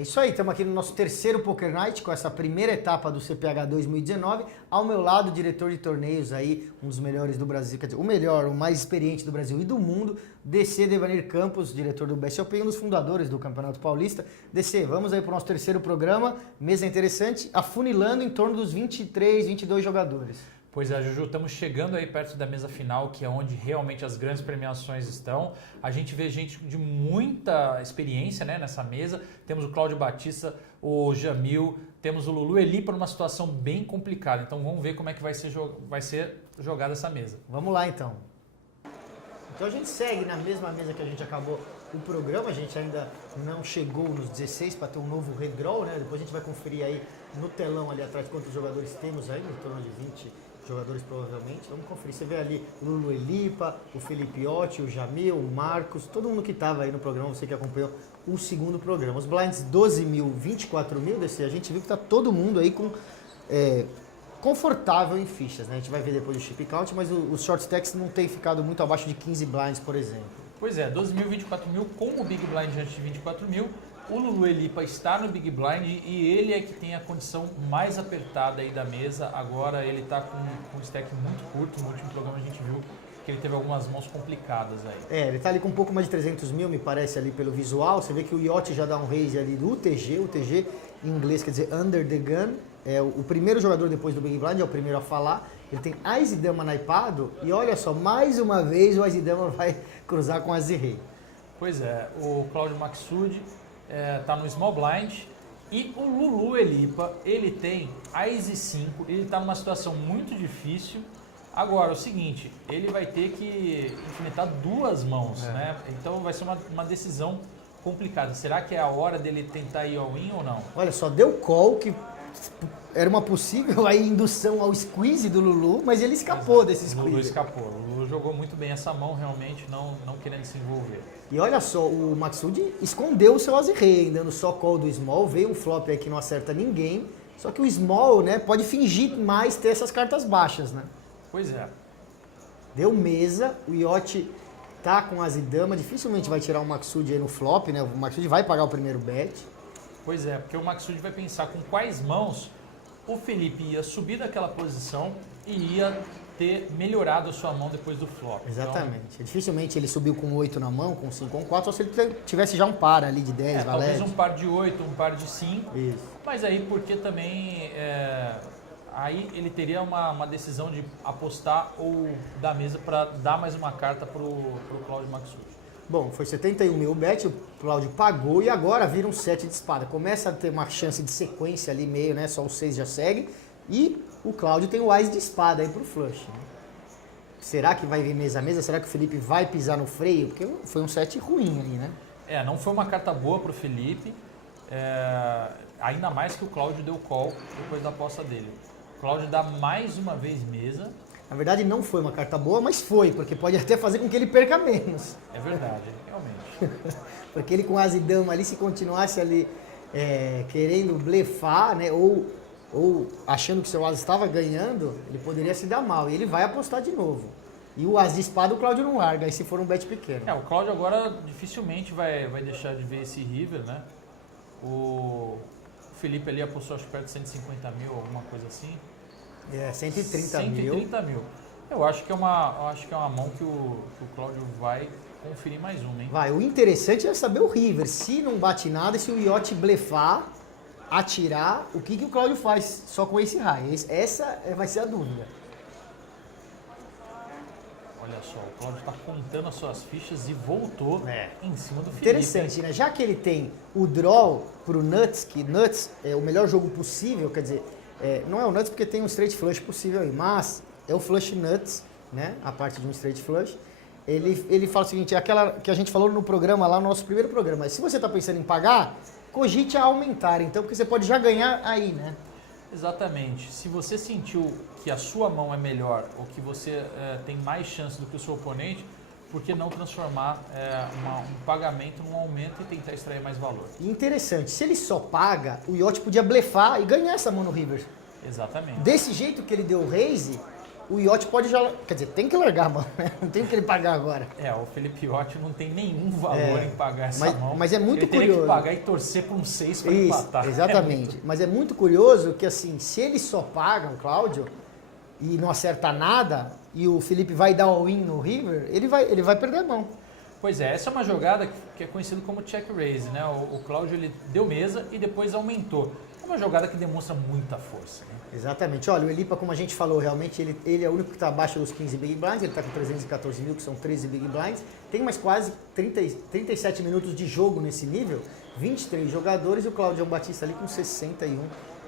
É isso aí, estamos aqui no nosso terceiro Poker Night com essa primeira etapa do CPH 2019. Ao meu lado, diretor de torneios aí, um dos melhores do Brasil, quer dizer, o melhor, o mais experiente do Brasil e do mundo, DC Devanir Campos, diretor do BSOP e um dos fundadores do Campeonato Paulista. DC, vamos aí para o nosso terceiro programa, mesa interessante, afunilando em torno dos 23, 22 jogadores. Pois é, Juju, estamos chegando aí perto da mesa final, que é onde realmente as grandes premiações estão. A gente vê gente de muita experiência, né, nessa mesa. Temos o Cláudio Batista, o Jamil, temos o Lulu Elipa numa situação bem complicada. Então vamos ver como é que vai ser jogada essa mesa. Vamos lá então. Então a gente segue na mesma mesa que a gente acabou o programa. A gente ainda não chegou nos 16 para ter um novo redraw, né? Depois a gente vai conferir aí no telão ali atrás quantos jogadores temos aí, em torno de 20 jogadores provavelmente. Vamos conferir. Você vê ali o Lulu Elipa, o Felipe Otti, o Jamil, o Marcos, todo mundo que estava aí no programa, você que acompanhou o segundo programa. Os blinds 12 mil, 24 mil, a gente viu que está todo mundo aí com confortável em fichas, né? A gente vai ver depois o chip count, mas os short stacks não tem ficado muito abaixo de 15 blinds, por exemplo. Pois é, 12 mil, 24 mil com o Big Blind diante de 24 mil. O Lulu Elipa está no Big Blind e ele é que tem a condição mais apertada aí da mesa. Agora ele está com um stack muito curto. No último programa a gente viu que ele teve algumas mãos complicadas aí. Ele está ali com um pouco mais de 300 mil, me parece, ali pelo visual. Você vê que o Yacht já dá um raise ali do UTG. O UTG em inglês quer dizer Under the Gun. É o primeiro jogador depois do Big Blind, é o primeiro a falar. Ele tem Ás e Dama naipado e olha só, mais uma vez o Ás e Dama vai cruzar com Ás e Rei. Pois é, o Cláudio Maxud está no Small Blind e o Lulu Elipa, ele tem Ás e 5, ele está numa situação muito difícil. Agora, o seguinte, ele vai ter que enfrentar duas mãos, né? Então vai ser uma decisão complicada. Será que é a hora dele tentar ir all-in ou não? Olha só, deu call que era uma possível aí, indução ao squeeze do Lulu, mas ele escapou desse squeeze. O Lulu escapou. O Lulu jogou muito bem essa mão, realmente, não querendo se envolver. E olha só, o Maxud escondeu o seu Ás e Rei, dando só call do small, veio um flop aí que não acerta ninguém, só que o small, né, pode fingir mais ter essas cartas baixas, né? Pois é. Deu mesa, o Yacht tá com Ás e Dama, dificilmente vai tirar o Maxud aí no flop, né? O Maxud vai pagar o primeiro bet. Pois é, porque o Maxud vai pensar com quais mãos o Felipe ia subir daquela posição e ia ter melhorado a sua mão depois do flop. Exatamente. Então, dificilmente ele subiu com 8 na mão, com 5 com 4, ou se ele tivesse já um par ali de 10, valete. Talvez um par de 8, um par de 5. Isso. Mas aí porque também aí ele teria uma decisão de apostar ou dar mesa para dar mais uma carta para o Cláudio Maxud. Bom, foi 71 mil bet, o Cláudio pagou e agora vira um 7 de espada. Começa a ter uma chance de sequência ali meio, né? Só o 6 já segue. E o Cláudio tem o Ás de espada aí pro flush. Né? Será que vai vir mesa a mesa? Será que o Felipe vai pisar no freio? Porque foi um 7 ruim ali, né? Não foi uma carta boa pro Felipe. Ainda mais que o Cláudio deu call depois da aposta dele. O Cláudio dá mais uma vez mesa. Na verdade não foi uma carta boa, mas foi, porque pode até fazer com que ele perca menos. É verdade, realmente. Porque ele com Ás e Dama ali, se continuasse ali querendo blefar, né, ou achando que seu Ás estava ganhando, ele poderia se dar mal. E ele vai apostar de novo. E o Ás de espada o Cláudio não larga, aí se for um bet pequeno. O Cláudio agora dificilmente vai deixar de ver esse river, né? O Felipe ali apostou acho perto de 150 mil, alguma coisa assim. 130 mil. Eu acho que é uma mão que o Cláudio vai conferir mais uma, hein? Vai, o interessante é saber o river. Se não bate nada, se o Yacht blefar, atirar, o que o Cláudio faz só com esse raio? Essa vai ser a dúvida. Olha só, o Cláudio está contando as suas fichas e voltou em cima do Felipe. Interessante, né? Já que ele tem o draw pro Nuts, que Nuts é o melhor jogo possível, quer dizer, não é o Nuts porque tem um straight flush possível aí, mas é o flush Nuts, né? A parte de um straight flush. Ele fala o seguinte, é aquela que a gente falou no programa lá, no nosso primeiro programa. Se você está pensando em pagar, cogite a aumentar, então, porque você pode já ganhar aí, né? Exatamente. Se você sentiu que a sua mão é melhor ou que você tem mais chance do que o seu oponente, por que não transformar um pagamento num aumento e tentar extrair mais valor? E interessante, se ele só paga, o Yacht podia blefar e ganhar essa mão no river. Exatamente. Desse jeito que ele deu o raise, o Iotti pode já... Quer dizer, tem que largar a mão, né? Não tem o que ele pagar agora. O Felipe Iotti não tem nenhum valor em pagar essa mão. Mas é muito ele curioso. Ele teria que pagar e torcer por um 6 para empatar. Exatamente. Mas é muito curioso que, assim, se ele só paga o Cláudio e não acerta nada, e o Felipe vai dar all-in no River, ele vai perder a mão. Pois é, essa é uma jogada que é conhecida como check raise, né? O Cláudio ele deu mesa e depois aumentou. É uma jogada que demonstra muita força, né? Exatamente. Olha, o Elipa, como a gente falou, realmente ele é o único que está abaixo dos 15 Big Blinds, ele está com 314 mil, que são 13 Big Blinds. Tem mais quase 37 minutos de jogo nesse nível, 23 jogadores e o Cláudio Batista ali com 61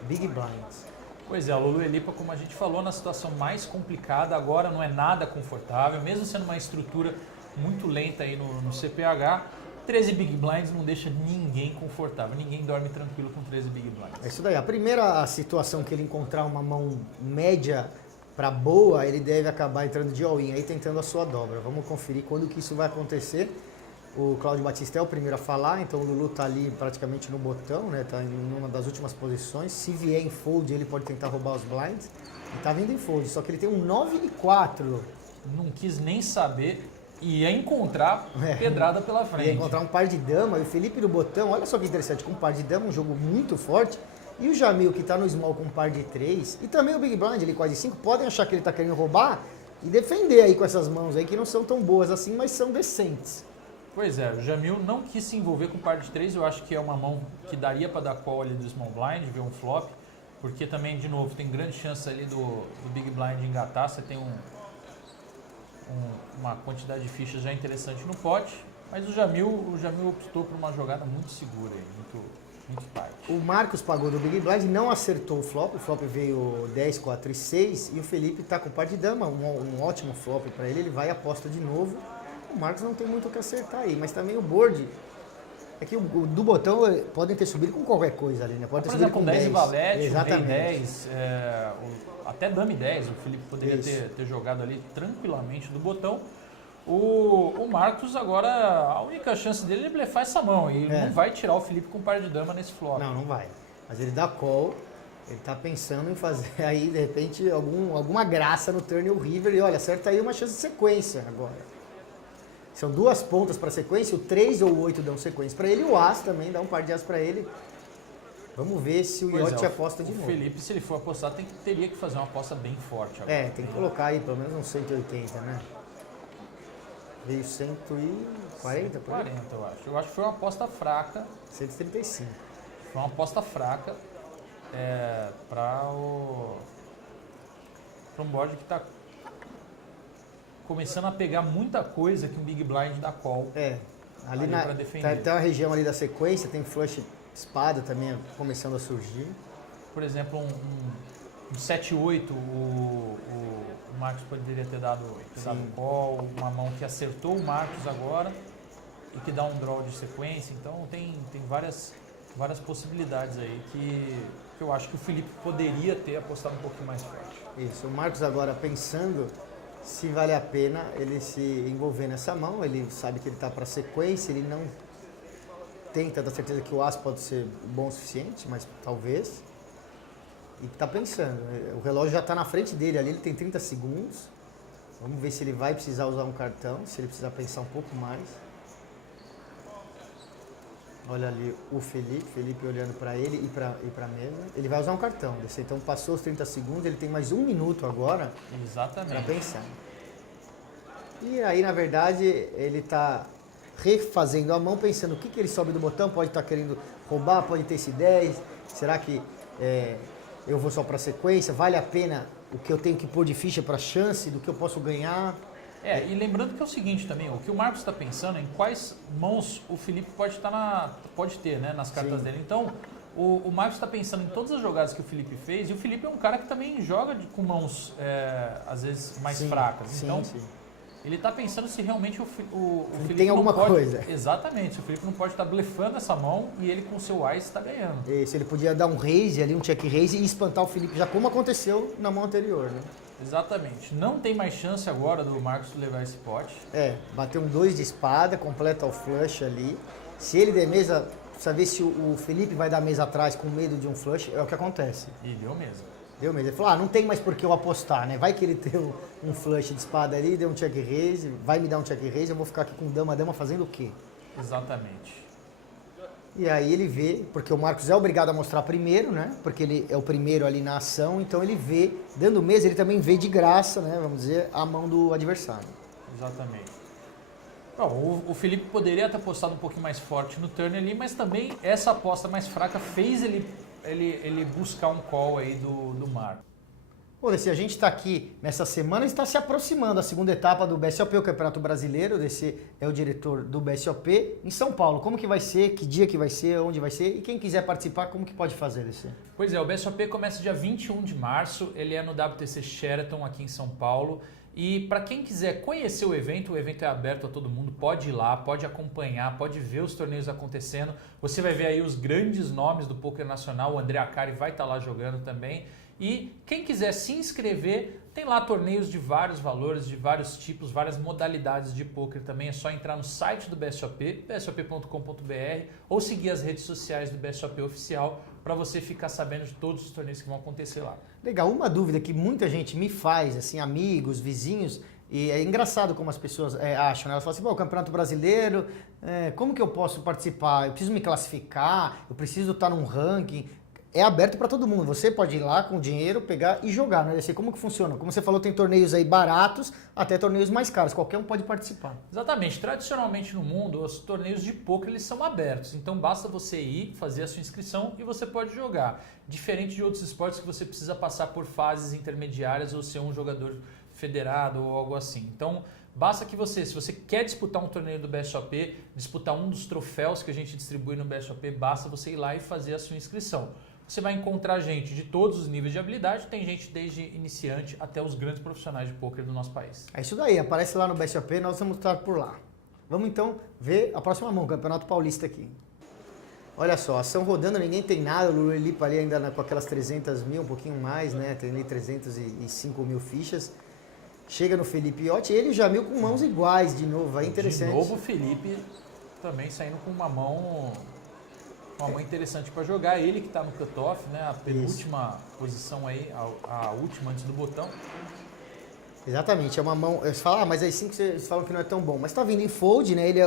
Big Blinds. Pois é, o Lulu Elipa, como a gente falou, na situação mais complicada, agora não é nada confortável, mesmo sendo uma estrutura muito lenta aí no CPH, 13 Big Blinds não deixa ninguém confortável, ninguém dorme tranquilo com 13 Big Blinds. É isso daí, a primeira situação que ele encontrar uma mão média para boa, ele deve acabar entrando de all-in, aí tentando a sua dobra. Vamos conferir quando que isso vai acontecer. O Cláudio Batista é o primeiro a falar, então o Lulu tá ali praticamente no botão, né? Tá em uma das últimas posições. Se vier em fold, ele pode tentar roubar os blinds. E tá vindo em fold, só que ele tem um 9 e 4. Não quis nem saber, ia encontrar pedrada pela frente. Ia encontrar um par de dama, e o Felipe no botão, olha só que interessante, com um par de dama, um jogo muito forte. E o Jamil, que tá no small com um par de 3, e também o Big Blind, ele quase 5, podem achar que ele tá querendo roubar e defender aí com essas mãos aí, que não são tão boas assim, mas são decentes. Pois é, o Jamil não quis se envolver com par de 3, eu acho que é uma mão que daria para dar call ali do small blind, ver um flop, porque também, de novo, tem grande chance ali do Big Blind engatar, você tem uma quantidade de fichas já interessante no pote, mas o Jamil optou por uma jogada muito segura, muito tight. O Marcos pagou do Big Blind, não acertou o flop veio 10, 4 e 6, e o Felipe tá com par de dama, um ótimo flop para ele vai e aposta de novo. O Marcos não tem muito o que acertar aí, mas também o board, é que o do botão podem ter subido com qualquer coisa ali, né? Pode ter Por subido exemplo, com 10 e 10. valete, Exatamente. um rei 10, até dame 10, o Felipe poderia ter jogado ali tranquilamente do botão. O Marcos agora, a única chance dele é blefar essa mão, e ele não vai tirar o Felipe com par de dama nesse flop. Não vai. Mas ele dá call, ele tá pensando em fazer aí, de repente, alguma graça no turn o River, e olha, acerta aí uma chance de sequência agora. São duas pontas para sequência, o 3 ou o 8 dão sequência para ele, o As também dá um par de As para ele. Vamos ver se o Iotti aposta de novo. O Felipe, se ele for apostar, teria que fazer uma aposta bem forte agora. Tem que colocar aí pelo menos uns 180, né? Veio 140, por aí? 140, eu acho. Eu acho que foi uma aposta fraca. 135. Foi uma aposta fraca para um board que está começando a pegar muita coisa que um Big Blind dá call. Ali para defender. Tem uma região ali da sequência, tem flush espada também começando a surgir. Por exemplo, um 7-8, o Marcos poderia ter dado call, uma mão que acertou o Marcos agora e que dá um draw de sequência. Então tem várias possibilidades aí que eu acho que o Felipe poderia ter apostado um pouquinho mais forte. Isso, o Marcos agora pensando se vale a pena ele se envolver nessa mão, ele sabe que ele está para sequência, ele não tem tanta certeza que o As pode ser bom o suficiente, mas talvez. E está pensando, o relógio já está na frente dele ali, ele tem 30 segundos. Vamos ver se ele vai precisar usar um cartão, se ele precisar pensar um pouco mais. Olha ali o Felipe olhando para ele e para a mesa. Ele vai usar um cartão, então passou os 30 segundos, ele tem mais 1 minuto agora para pensar. E aí, na verdade, ele está refazendo a mão, pensando o que ele sobe do botão, pode estar querendo roubar, pode ter esse 10, será que eu vou só para sequência, vale a pena o que eu tenho que pôr de ficha para chance, do que eu posso ganhar? E lembrando que é o seguinte também, o que o Marcos está pensando em quais mãos o Felipe pode ter, né, nas cartas dele. Então, o Marcos está pensando em todas as jogadas que o Felipe fez, e o Felipe é um cara que também joga com mãos, às vezes, mais fracas. Então, ele está pensando se realmente o Felipe tem alguma coisa. Exatamente, se o Felipe não pode estar blefando essa mão e ele com o seu Ice está ganhando. Se ele podia dar um raise ali, um check raise e espantar o Felipe, já como aconteceu na mão anterior, né? Exatamente. Não tem mais chance agora do Marcos levar esse pote. Bater um 2 de espada, completa o flush ali. Se ele der mesa, precisa ver se o Felipe vai dar mesa atrás com medo de um flush, é o que acontece. E deu mesa. Deu mesmo. Ele falou, não tem mais por que eu apostar, né? Vai que ele deu um flush de espada ali, deu um check raise, vai me dar um check raise, eu vou ficar aqui com dama fazendo o quê? Exatamente. E aí ele vê, porque o Marcos é obrigado a mostrar primeiro, né? Porque ele é o primeiro ali na ação, então ele vê, dando mesa, ele também vê de graça, né? Vamos dizer, a mão do adversário. Exatamente. Bom, o Felipe poderia ter apostado um pouquinho mais forte no turn ali, mas também essa aposta mais fraca fez ele buscar um call aí do Marcos. Pô, Desi, a gente está aqui nessa semana, está se aproximando a segunda etapa do BSOP, o Campeonato Brasileiro. O Desi é o diretor do BSOP em São Paulo. Como que vai ser? Que dia que vai ser? Onde vai ser? E quem quiser participar, como que pode fazer, Desi? Pois é, o BSOP começa dia 21 de março, ele é no WTC Sheraton aqui em São Paulo. E para quem quiser conhecer o evento é aberto a todo mundo, pode ir lá, pode acompanhar, pode ver os torneios acontecendo. Você vai ver aí os grandes nomes do poker nacional, o André Acari vai estar lá jogando também. E quem quiser se inscrever, tem lá torneios de vários valores, de vários tipos, várias modalidades de poker também. É só entrar no site do BSOP, bsop.com.br, ou seguir as redes sociais do BSOP Oficial para você ficar sabendo de todos os torneios que vão acontecer lá. Legal, uma dúvida que muita gente me faz, assim, amigos, vizinhos, e é engraçado como as pessoas acham, né? Elas falam assim, o Campeonato Brasileiro, como que eu posso participar? Eu preciso me classificar, eu preciso estar num ranking. É aberto para todo mundo, você pode ir lá com dinheiro, pegar e jogar, né? Como que funciona? Como você falou, tem torneios aí baratos, até torneios mais caros, qualquer um pode participar. Exatamente, tradicionalmente no mundo, os torneios de poker eles são abertos, então basta você ir, fazer a sua inscrição e você pode jogar. Diferente de outros esportes que você precisa passar por fases intermediárias ou ser um jogador federado ou algo assim. Então, basta que você, se você quer disputar um torneio do BSOP, disputar um dos troféus que a gente distribui no BSOP, basta você ir lá e fazer a sua inscrição. Você vai encontrar gente de todos os níveis de habilidade, tem gente desde iniciante até os grandes profissionais de poker do nosso país. É isso daí, aparece lá no BSOP, nós vamos estar por lá. Vamos então ver a próxima mão, Campeonato Paulista aqui. Olha só, ação rodando, ninguém tem nada, o Lulu Elipa ali ainda com aquelas 300 mil, um pouquinho mais, né? Tem ali 305 mil fichas. Chega no Felipe Iotti, ele e o Jamil com mãos iguais de novo, é interessante. De novo o Felipe também saindo com uma mão interessante para jogar, ele que está no cutoff, né? A penúltima posição aí, a última antes do botão. Exatamente, é uma mão. Eles falam, mas aí sim que vocês falam que não é tão bom. Mas tá vindo em fold, né? Ele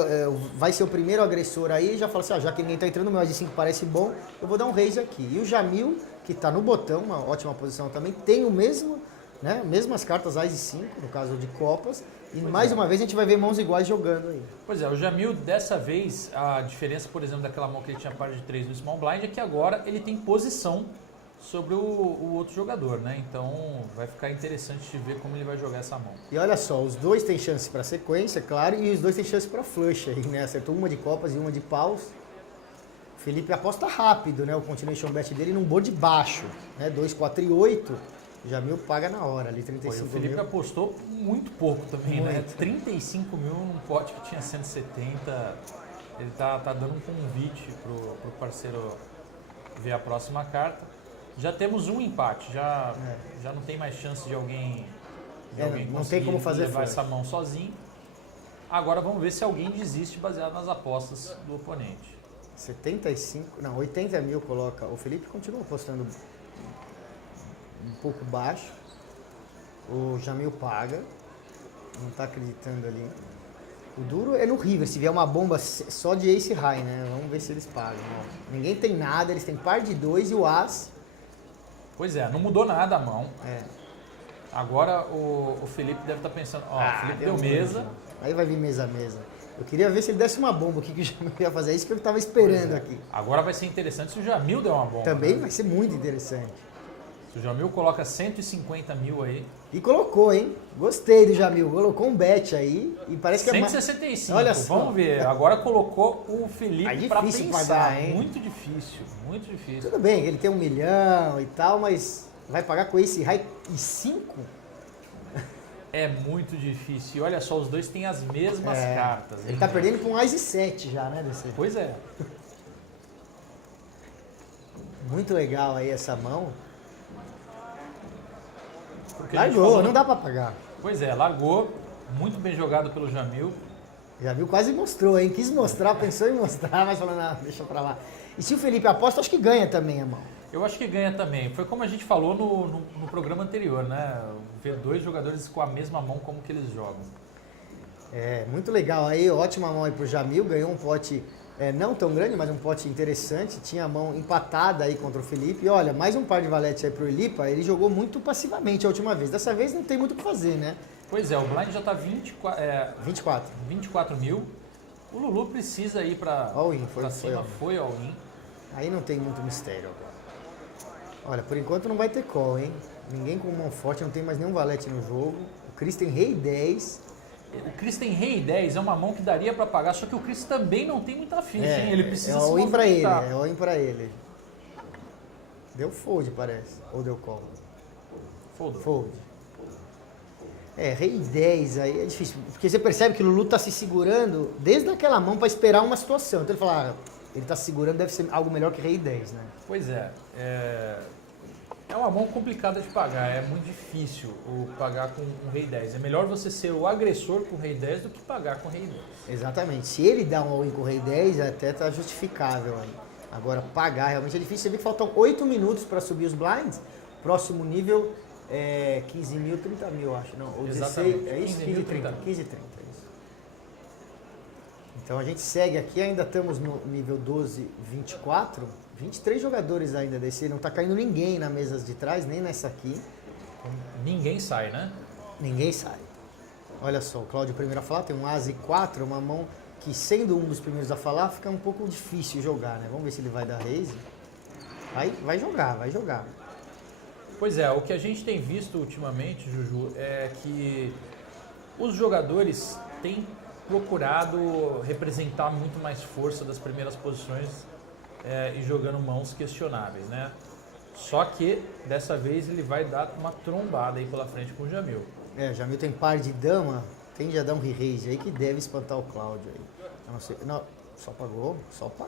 vai ser o primeiro agressor aí, já fala assim, já que ninguém tá entrando, meu AD 5 parece bom, eu vou dar um raise aqui. E o Jamil, que tá no botão, uma ótima posição também, tem o mesmo, né? Mesmas cartas AS 5, no caso de copas. E mais uma vez a gente vai ver mãos iguais jogando aí. Pois é, o Jamil dessa vez, a diferença, por exemplo, daquela mão que ele tinha par de 3 no Small Blind é que agora ele tem posição sobre o outro jogador, né? Então vai ficar interessante de ver como ele vai jogar essa mão. E olha só, os dois têm chance para sequência, claro, e os dois têm chance para flush aí, né? Acertou uma de copas e uma de paus. O Felipe aposta rápido, né? O continuation bet dele num board baixo, né? 2, 4 e 8. Jamil paga na hora ali, 35 mil. O Felipe apostou muito pouco também, né? 35 mil num pote que tinha 170. Ele tá dando um convite pro parceiro ver a próxima carta. Já temos um empate, já não tem mais chance de alguém não tem como fazer levar essa mão sozinho. Agora vamos ver se alguém desiste baseado nas apostas do oponente. 80 mil coloca. O Felipe continua apostando um pouco baixo. O Jamil paga. Não está acreditando ali. O duro é no river, se vier uma bomba só de ace high, né? Vamos ver se eles pagam. Ó. Ninguém tem nada, eles têm par de 2 e o as. Pois é, não mudou nada a mão. É. Agora o Felipe deve estar pensando, o Felipe deu mesa. Aí vai vir mesa a mesa. Eu queria ver se ele desse uma bomba, o que o Jamil ia fazer. É isso que eu estava esperando aqui. Agora vai ser interessante se o Jamil der uma bomba. Também vai ser muito interessante. Se o Jamil coloca 150 mil aí. E colocou, hein? Gostei do Jamil. Colocou um bet aí e parece que 165. Olha só. Vamos ver. Agora colocou o Felipe para pensar. Pagar, hein? Muito difícil, muito difícil. Tudo bem, ele tem 1 milhão e tal, mas vai pagar com esse high e 5? É muito difícil. E olha só, os dois têm as mesmas cartas. Ele tá perdendo com um As e 7 já, né, DC? Pois é. Muito legal aí essa mão. Porque largou, não dá pra pagar. Pois é, largou. Muito bem jogado pelo Jamil. Jamil quase mostrou, hein? Quis mostrar, pensou em mostrar, mas falou, não, deixa pra lá. E se o Felipe aposta, acho que ganha também a mão. Eu acho que ganha também. Foi como a gente falou no programa anterior, né? Ver dois jogadores com a mesma mão, como que eles jogam. É, muito legal. Aí, ótima mão aí pro Jamil, ganhou um pote não tão grande, mas um pote interessante. Tinha a mão empatada aí contra o Felipe. E olha, mais um par de valete aí pro Elipa. Ele jogou muito passivamente a última vez. Dessa vez não tem muito o que fazer, né? Pois é, o blind já tá 24 mil. O Lulu precisa ir pra cima, foi all-in. Aí não tem muito mistério agora. Olha, por enquanto não vai ter call, hein? Ninguém com mão forte, não tem mais nenhum valete no jogo. O Chris tem rei 10. O Chris tem rei 10, é uma mão que daria pra pagar, só que o Chris também não tem muita ficha, hein? Ele precisa se all-in pra ele, movimentar. é all-in pra ele. Deu fold, parece. Ou deu call? Fold. Rei 10 aí é difícil, porque você percebe que o Lulu tá se segurando desde aquela mão pra esperar uma situação. Então ele fala, ele tá se segurando, deve ser algo melhor que rei 10, né? Pois é. É uma mão complicada de pagar, é muito difícil pagar com um rei 10. É melhor você ser o agressor com o rei 10 do que pagar com o rei 10. Exatamente. Se ele dá um all-in com o rei 10, até tá justificável aí. Agora, pagar realmente é difícil. Você vê que faltam 8 minutos para subir os blinds. Próximo nível é 15 mil, 30 mil, acho. Não, ou 16, é isso? 15 30. 15 30, é isso. Então a gente segue aqui, ainda estamos no nível 12, 24. 23 jogadores ainda desse, não tá caindo ninguém na mesa de trás, nem nessa aqui. Ninguém sai, né? Ninguém sai. Olha só, o Cláudio primeiro a falar, tem um As e 4, uma mão que sendo um dos primeiros a falar, fica um pouco difícil jogar, né? Vamos ver se ele vai dar raise. Vai jogar. Pois é, o que a gente tem visto ultimamente, Juju, é que os jogadores têm procurado representar muito mais força das primeiras posições e jogando mãos questionáveis, né? Só que dessa vez ele vai dar uma trombada aí pela frente com o Jamil. Jamil tem par de dama, tende a dar um re-raise aí que deve espantar o Cláudio aí. Não, só pagou.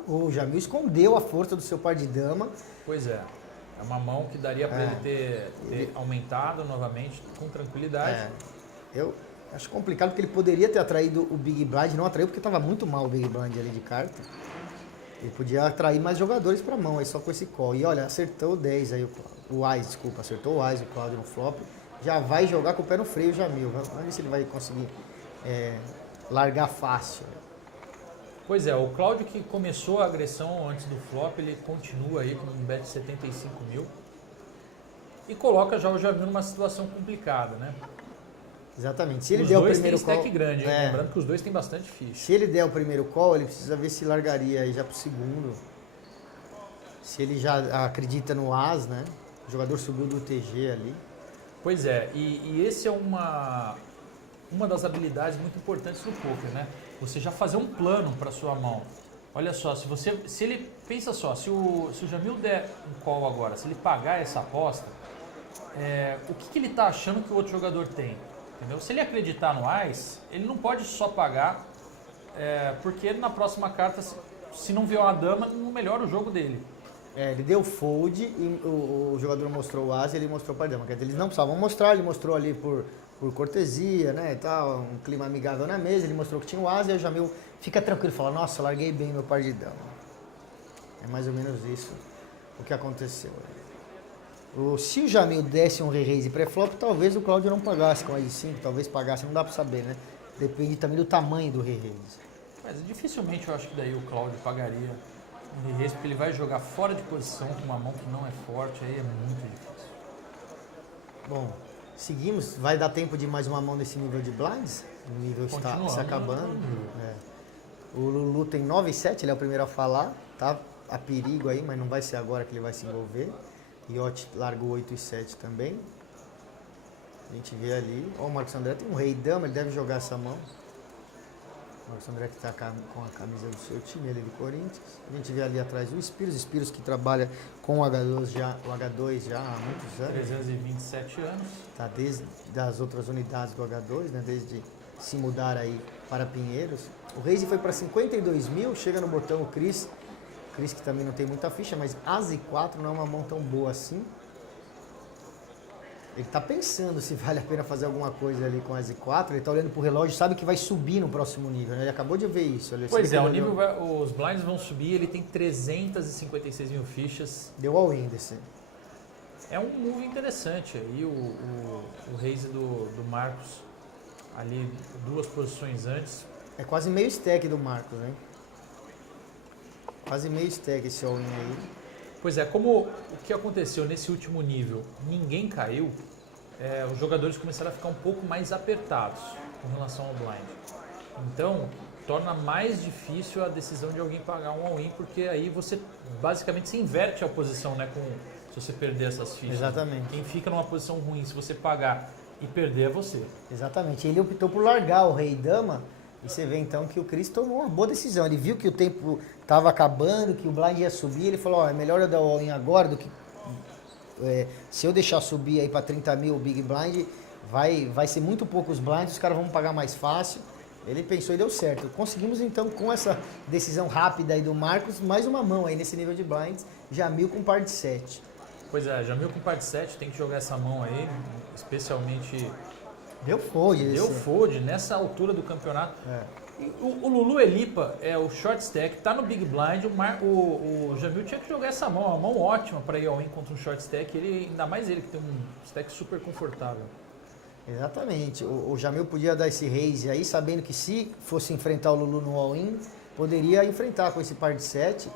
O Jamil escondeu a força do seu par de dama. Pois é. É uma mão que daria para ele ter aumentado novamente com tranquilidade. Eu acho complicado porque ele poderia ter atraído o Big Blind, não atraiu porque estava muito mal o Big Blind ali de carta. Ele podia atrair mais jogadores para a mão aí só com esse call. E olha, acertou o 10 aí acertou o Ás, o Cláudio no flop. Já vai jogar com o pé no freio o Jamil. Vamos ver se ele vai conseguir largar fácil. Pois é, o Cláudio que começou a agressão antes do flop, ele continua aí com um bet de 75 mil e coloca já o Jamil numa situação complicada, né? Exatamente. Se ele der o primeiro call, stack grande, hein? Lembrando que os dois têm bastante ficha. Se ele der o primeiro call, ele precisa ver se largaria aí já pro segundo. Se ele já acredita no As, né? O jogador subiu do TG ali. Pois é, e esse é uma das habilidades muito importantes do poker, né? Você já fazer um plano para sua mão. Olha só, se ele pensa só, se o Jamil der um call agora, se ele pagar essa aposta, o que ele está achando que o outro jogador tem? Entendeu? Se ele acreditar no Ás, ele não pode só pagar, porque na próxima carta, se não vier uma dama, não melhora o jogo dele. Ele deu fold e o jogador mostrou o Ás e ele mostrou para a dama. Quer dizer, eles não precisavam mostrar, ele mostrou ali por cortesia, né, e tal, um clima amigável na mesa, ele mostrou que tinha o Ás e o Jamil fica tranquilo, fala, nossa, larguei bem meu par de dama. É mais ou menos isso o que aconteceu. Se o Jamil desse um re-raise pré-flop, talvez o Cláudio não pagasse com a de 5, talvez pagasse, não dá para saber, né? Depende também do tamanho do re-raise. Mas dificilmente eu acho que daí o Cláudio pagaria um re-raise, porque ele vai jogar fora de posição com uma mão que não é forte, aí é muito difícil. Bom, seguimos, vai dar tempo de mais uma mão nesse nível de blinds? O nível está se acabando. O Lulu tem 9,7, ele é o primeiro a falar, tá a perigo aí, mas não vai ser agora que ele vai se envolver. Iote largou 8,7 também. A gente vê ali. Ó, o Marcos André tem um rei dama, ele deve jogar essa mão. O Marcos André que está com a camisa do seu time, ele de Corinthians. A gente vê ali atrás o Spiros que trabalha com o H2 já há muitos anos. 327 anos. Tá desde as outras unidades do H2, né? Desde se mudar aí para Pinheiros. O raise foi para 52 mil, chega no botão o Cris que também não tem muita ficha, mas As e 4 não é uma mão tão boa assim. Ele tá pensando se vale a pena fazer alguma coisa ali com as E4, ele tá olhando pro relógio, sabe que vai subir no próximo nível, né? Ele acabou de ver isso. Olha, Pois é, os blinds vão subir, ele tem 356 mil fichas. Deu all-in desse. É um move interessante aí, o raise do Marcos ali 2 posições antes. É quase meio stack do Marcos, né? Quase meio stack esse all-in aí. Pois é, como o que aconteceu nesse último nível, ninguém caiu, os jogadores começaram a ficar um pouco mais apertados com relação ao blind. Então, torna mais difícil a decisão de alguém pagar um all-in, porque aí você basicamente se inverte a posição, né, se você perder essas fichas. Exatamente. Quem fica numa posição ruim, se você pagar e perder, é você. Exatamente. Ele optou por largar o rei e dama, e você vê então que o Chris tomou uma boa decisão. Ele viu que o tempo estava acabando, que o blind ia subir, ele falou, ó, é melhor eu dar o all-in agora do que se eu deixar subir aí para 30 mil o big blind, vai ser muito poucos blinds, os caras vão pagar mais fácil. Ele pensou e deu certo. Conseguimos então, com essa decisão rápida aí do Marcos, mais uma mão aí nesse nível de blinds, Jamil com par de 7. Pois é, Jamil com par de 7, tem que jogar essa mão aí, especialmente... Deu fold. Deu fold nessa altura do campeonato. O Lulu Elipa é o short stack, tá no big blind, o Jamil tinha que jogar essa mão, uma mão ótima para ir all-in contra um short stack, ainda mais ele que tem um stack super confortável. Exatamente, o Jamil podia dar esse raise aí, sabendo que se fosse enfrentar o Lulu no all-in, poderia enfrentar com esse par de 7.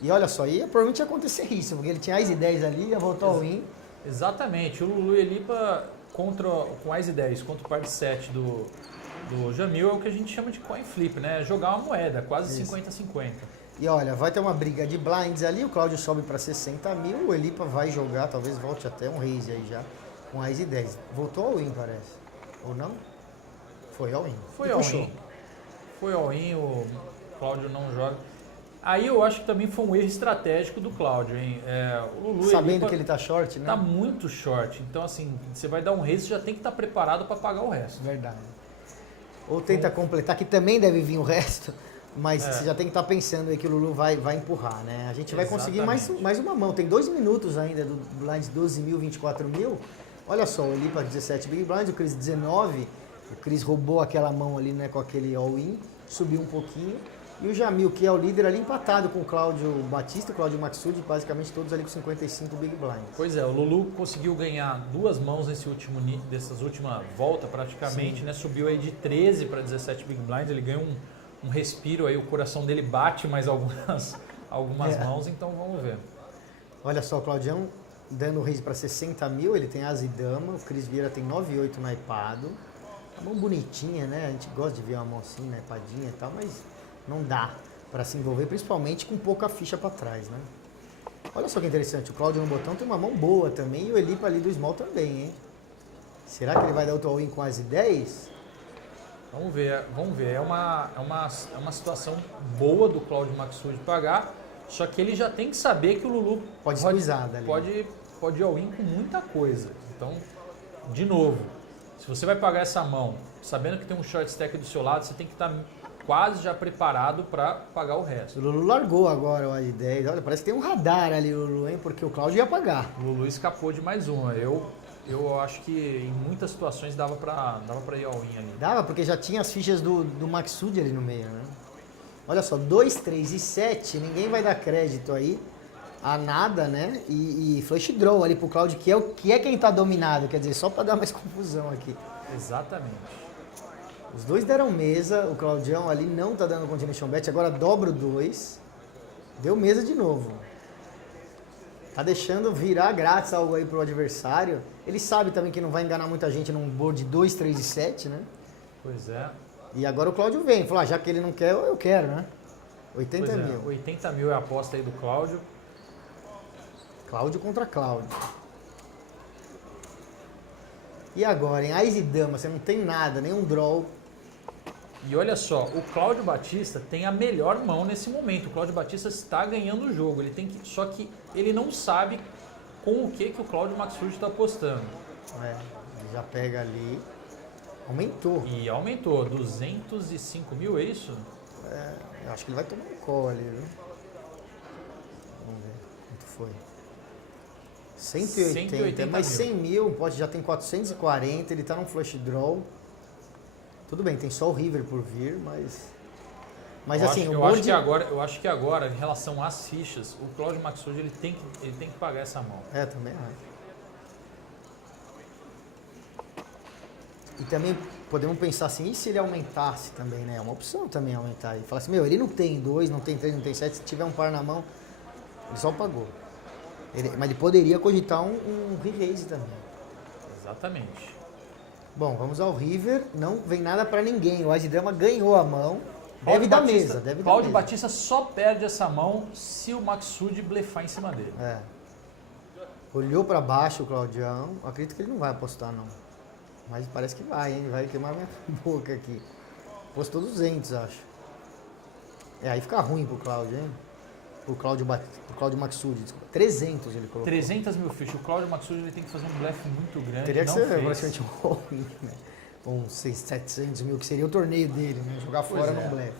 E olha só, provavelmente ia acontecer isso, porque ele tinha As e 10 ali, ia voltar ao all-in. Exatamente, o Lulu Elipa com As e 10 contra o par de 7 do Jamil é o que a gente chama de coin flip, né? Jogar uma moeda, quase 50-50. E olha, vai ter uma briga de blinds ali, o Cláudio sobe para 60 mil, o Elipa vai jogar, talvez volte até um raise aí já, com As e 10. Voltou all-in, parece. Ou não? Foi all-in. Foi all-in. Foi all-in, o Cláudio não joga. Aí eu acho que também foi um erro estratégico do Cláudio, hein? O Lulu sabendo que ele tá short, né? Tá muito short. Então, assim, você vai dar um raise, você já tem que estar preparado para pagar o resto. Verdade. Ou tenta completar, que também deve vir o resto, mas você já tem que estar pensando aí que o Lulu vai empurrar, né? A gente vai conseguir mais uma mão. Tem 2 minutos ainda do blind 12 mil, 24 mil. Olha só, o Elipa 17 big blind, o Chris 19. O Chris roubou aquela mão ali, né, com aquele all-in, subiu um pouquinho. E o Jamil, que é o líder ali, empatado com o Cláudio Batista, o Cláudio Maxud, basicamente todos ali com 55 big blinds. Pois é, o Lulu conseguiu ganhar 2 mãos dessas últimas voltas praticamente, Sim. né? Subiu aí de 13 para 17 big blinds, ele ganhou um respiro aí, o coração dele bate mais algumas mãos, então vamos ver. Olha só, o Claudião dando o raise para 60 mil, ele tem As e Dama, o Cris Vieira tem 9,8 naipado. Uma mão bonitinha, né? A gente gosta de ver uma mão assim, naipadinha e tal, mas não dá para se envolver, principalmente com pouca ficha para trás, né? Olha só que interessante, o Cláudio no botão tem uma mão boa também e o Elipa ali do small também, hein? Será que ele vai dar outro all-in com As e 10? Vamos ver. É uma situação boa do Cláudio Maxud pagar, só que ele já tem que saber que o Lulu pode ir all-in com muita coisa. Então, de novo, se você vai pagar essa mão, sabendo que tem um short stack do seu lado, você tem que estar quase já preparado para pagar o resto. O Lulu largou agora o As e 10. Olha, parece que tem um radar ali, o Lulu, hein? Porque o Cláudio ia pagar. O Lulu escapou de mais uma. Eu acho que em muitas situações dava para ir all-in ali. Dava, porque já tinha as fichas do Maxud ali no meio, né? Olha só, 2, 3 e 7, ninguém vai dar crédito aí a nada, né? E flush draw ali pro Cláudio, que é quem tá dominado, quer dizer, só para dar mais confusão aqui. Exatamente. Os dois deram mesa, o Claudião ali não tá dando continuation bet, agora dobra o 2. Deu mesa de novo. Tá deixando virar grátis algo aí pro adversário. Ele sabe também que não vai enganar muita gente num board de 2, 3 e 7, né? Pois é. E agora o Cláudio vem, falou, já que ele não quer, eu quero, né? 80 mil. 80 mil é a aposta aí do Cláudio. Cláudio contra Cláudio. E agora, em As e Dama, você não tem nada, nenhum draw. E olha só, o Cláudio Batista tem a melhor mão nesse momento. O Cláudio Batista está ganhando o jogo. Só que ele não sabe com o que o Cláudio Maxud está apostando. Ele já pega ali. Aumentou. E aumentou. 205 mil, é isso? Eu acho que ele vai tomar um call ali, viu? Vamos ver quanto foi. 180, mais 100 mil, o pote já tem 440, ele tá num flush draw. Tudo bem, tem só o river por vir, mas assim, eu acho que agora, em relação às fichas, o Claudio Maxud ele tem que pagar essa mão. Também acho. E também podemos pensar assim, e se ele aumentasse também, né? É uma opção também aumentar. E falar assim, ele não tem 2, não tem 3, não tem 7, se tiver um par na mão, ele só pagou. Mas ele poderia cogitar um re-raise também. Exatamente. Bom, vamos ao river, não vem nada pra ninguém. O As-de-Dama ganhou a mão, deve dar mesa. Claudio Batista só perde essa mão se o Maxud blefar em cima dele. Olhou pra baixo o Claudião, acredito que ele não vai apostar não. Mas parece que vai, hein? Vai queimar minha boca aqui. Postou 200, acho. Aí fica ruim pro Cláudio, hein? Pro Cláudio Maxud, desculpa. 300 ele colocou. 300 mil fichas. O Claudio Maxud ele tem que fazer um blefe muito grande. Teria que não ser fez. praticamente um all-in, né? Com 700 mil, que seria o torneio dele, né? Jogar fora num blefe.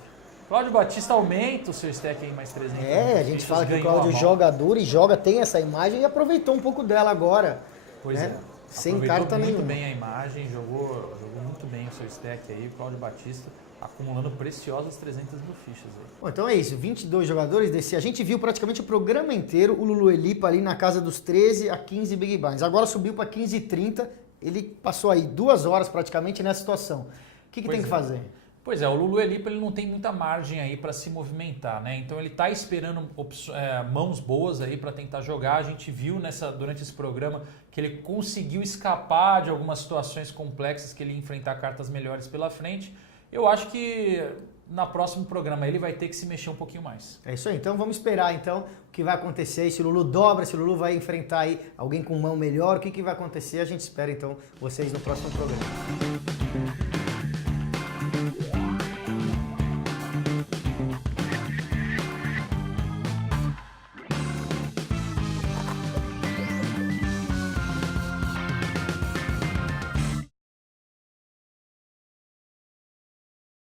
Cláudio Batista aumenta o seu stack aí mais 300 mil a gente fala que o Cláudio joga duro e tem essa imagem e aproveitou um pouco dela agora. Pois né? Sem aproveitou carta muito nenhuma. bem a imagem, jogou muito bem o seu stack aí, o Cláudio Batista acumulando preciosas 300 mil fichas aí. Bom, então é isso, 22 jogadores desse. A gente viu praticamente o programa inteiro, o Lulu Elipa ali na casa dos 13 a 15 big blinds. Agora subiu para 15 e 30, ele passou aí 2 horas praticamente nessa situação. O que tem que fazer? Pois é, o Lulu Elipa ele não tem muita margem aí para se movimentar, né? Então ele está esperando mãos boas aí para tentar jogar. A gente viu durante esse programa que ele conseguiu escapar de algumas situações complexas que ele ia enfrentar cartas melhores pela frente. Eu acho que no próximo programa ele vai ter que se mexer um pouquinho mais. É isso aí, então vamos esperar então o que vai acontecer, se o Lulu dobra, se o Lulu vai enfrentar aí alguém com mão melhor, o que vai acontecer, a gente espera então vocês no próximo programa.